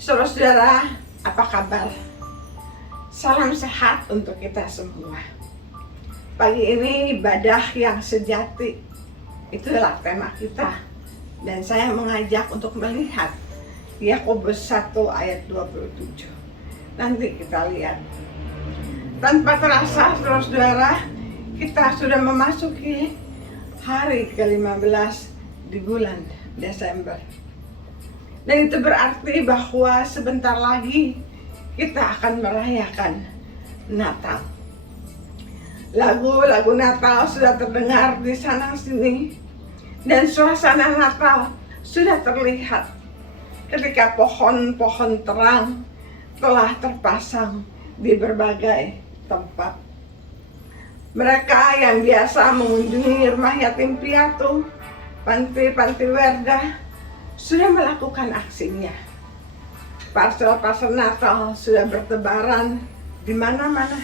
Saudara-saudara, apa kabar? Salam sehat untuk kita semua. Pagi ini ibadah yang sejati, itulah tema kita. Dan saya mengajak untuk melihat Yakobus 1 ayat 27. Nanti kita lihat. Tanpa terasa, saudara-saudara, kita sudah memasuki hari ke-15 di bulan Desember. Dan itu berarti bahwa sebentar lagi kita akan merayakan Natal. Lagu-lagu Natal sudah terdengar di sana sini, dan suasana Natal sudah terlihat ketika pohon-pohon terang telah terpasang di berbagai tempat. Mereka yang biasa mengunjungi rumah yatim piatu, panti-panti Werdah, sudah melakukan aksinya. Parsel-parsel Natal sudah bertebaran di mana-mana.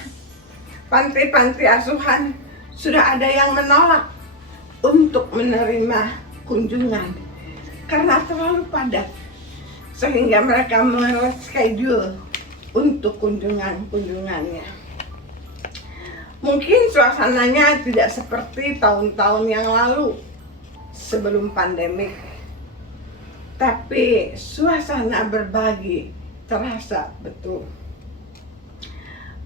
Panti-panti asuhan sudah ada yang menolak untuk menerima kunjungan karena terlalu padat, sehingga mereka men-schedule untuk kunjungannya. Mungkin suasananya tidak seperti tahun-tahun yang lalu sebelum pandemik, tapi suasana berbagi terasa betul.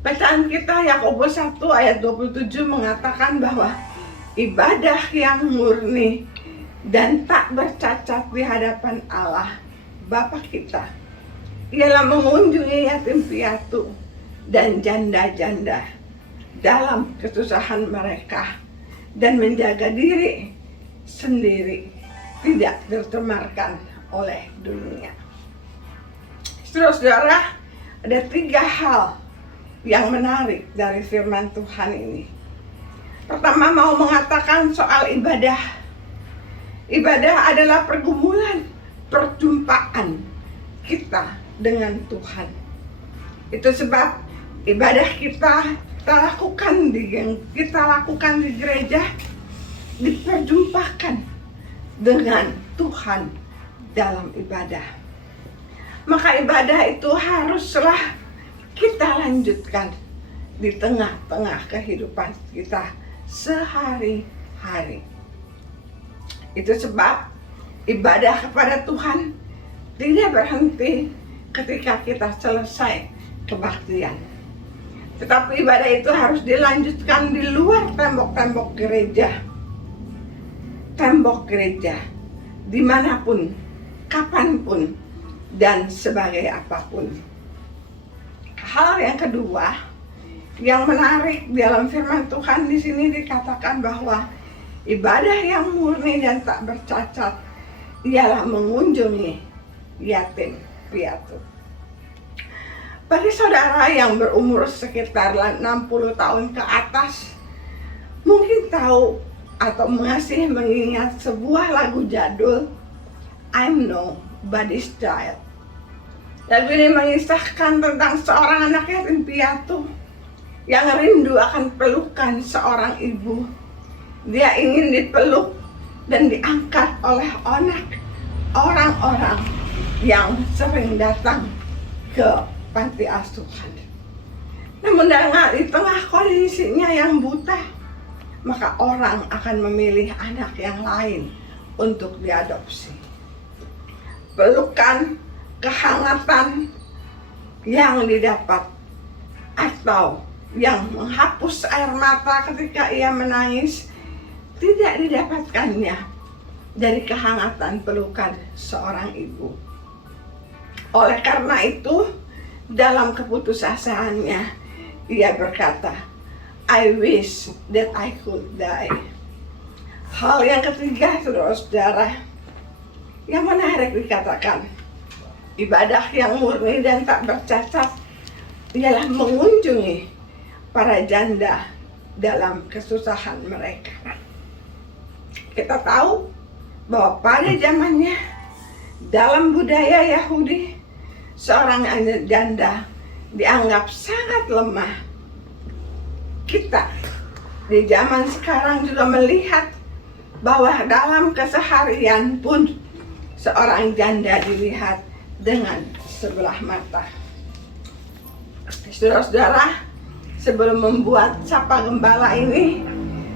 Bacaan kita Yakobus 1 ayat 27 mengatakan bahwa ibadah yang murni dan tak bercacat di hadapan Allah Bapa kita ialah mengunjungi yatim piatu dan janda-janda dalam kesusahan mereka dan menjaga diri sendiri tidak tercemarkan oleh dunia. Saudara-saudara, ada 3 hal yang menarik dari firman Tuhan ini. Pertama, mau mengatakan soal ibadah. Ibadah adalah pergumulan, perjumpaan kita dengan Tuhan. Itu sebab ibadah kita lakukan di gereja diperjumpakan dengan Tuhan dalam ibadah. Maka ibadah itu haruslah kita lanjutkan di tengah-tengah kehidupan kita sehari-hari. Itu sebab ibadah kepada Tuhan tidak berhenti ketika kita selesai kebaktian, tetapi ibadah itu harus dilanjutkan di luar tembok-tembok gereja. Tembok gereja dimanapun, kapanpun, dan sebagai apapun. Hal yang kedua yang menarik dalam firman Tuhan di sini dikatakan bahwa ibadah yang murni dan tak bercacat ialah mengunjungi yatim piatu. Bagi saudara yang berumur sekitar 60 tahun ke atas, mungkin tahu atau masih mengingat sebuah lagu jadul, I'm Nobody's Child. Lagu ini mengisahkan tentang seorang anak yatim piatu yang rindu akan pelukan seorang ibu. Dia ingin dipeluk dan diangkat oleh orang-orang yang sering datang ke panti asuhan. Namun di tengah kondisinya yang buta, maka orang akan memilih anak yang lain untuk diadopsi. Pelukan, kehangatan yang didapat atau yang menghapus air mata ketika ia menangis tidak didapatkannya dari kehangatan pelukan seorang ibu. Oleh karena itu, dalam keputusasaannya ia berkata, I wish that I could die. Hal yang ketiga, saudara-saudara, yang menarik dikatakan, ibadah yang murni dan tak bercacat ialah mengunjungi para janda dalam kesusahan mereka. Kita tahu bahwa pada zamannya dalam budaya Yahudi, seorang janda dianggap sangat lemah. Kita di zaman sekarang juga melihat bahwa dalam keseharian pun seorang janda dilihat dengan sebelah mata. Saudara-saudara, sebelum membuat Sapa Gembala ini,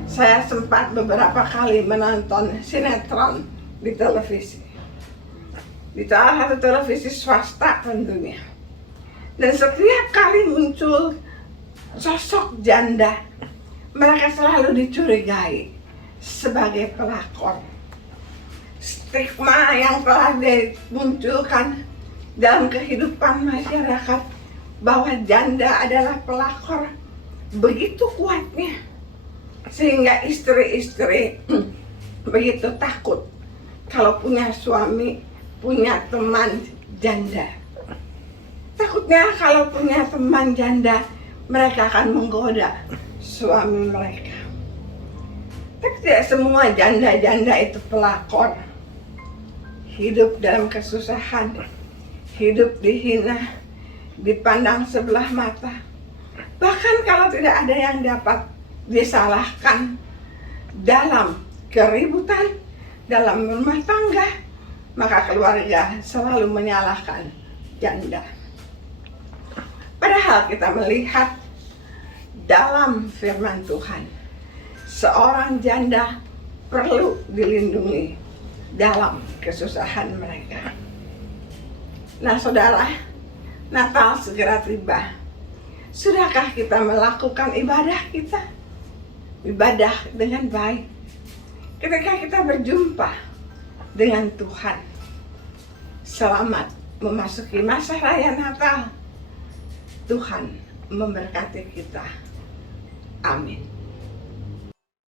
saya sempat beberapa kali menonton sinetron di televisi. Di salah satu televisi swasta tentunya. Dan setiap kali muncul sosok janda, mereka selalu dicurigai sebagai pelakor. Stigma yang telah dimunculkan dalam kehidupan masyarakat bahwa janda adalah pelakor begitu kuatnya, sehingga istri-istri begitu takut kalau punya suami, punya teman janda. Takutnya kalau punya teman janda, mereka akan menggoda suami mereka. Tapi tidak semua janda-janda itu pelakor. Hidup dalam kesusahan, hidup dihina, dipandang sebelah mata. Bahkan kalau tidak ada yang dapat disalahkan dalam keributan, dalam rumah tangga, maka keluarga selalu menyalahkan janda. Padahal kita melihat dalam firman Tuhan, seorang janda perlu dilindungi dalam kesusahan mereka. Nah saudara, Natal segera tiba. Sudahkah kita melakukan ibadah kita? Ibadah dengan baik. Ketika kita berjumpa dengan Tuhan. Selamat memasuki masa raya Natal. Tuhan memberkati kita. Amin.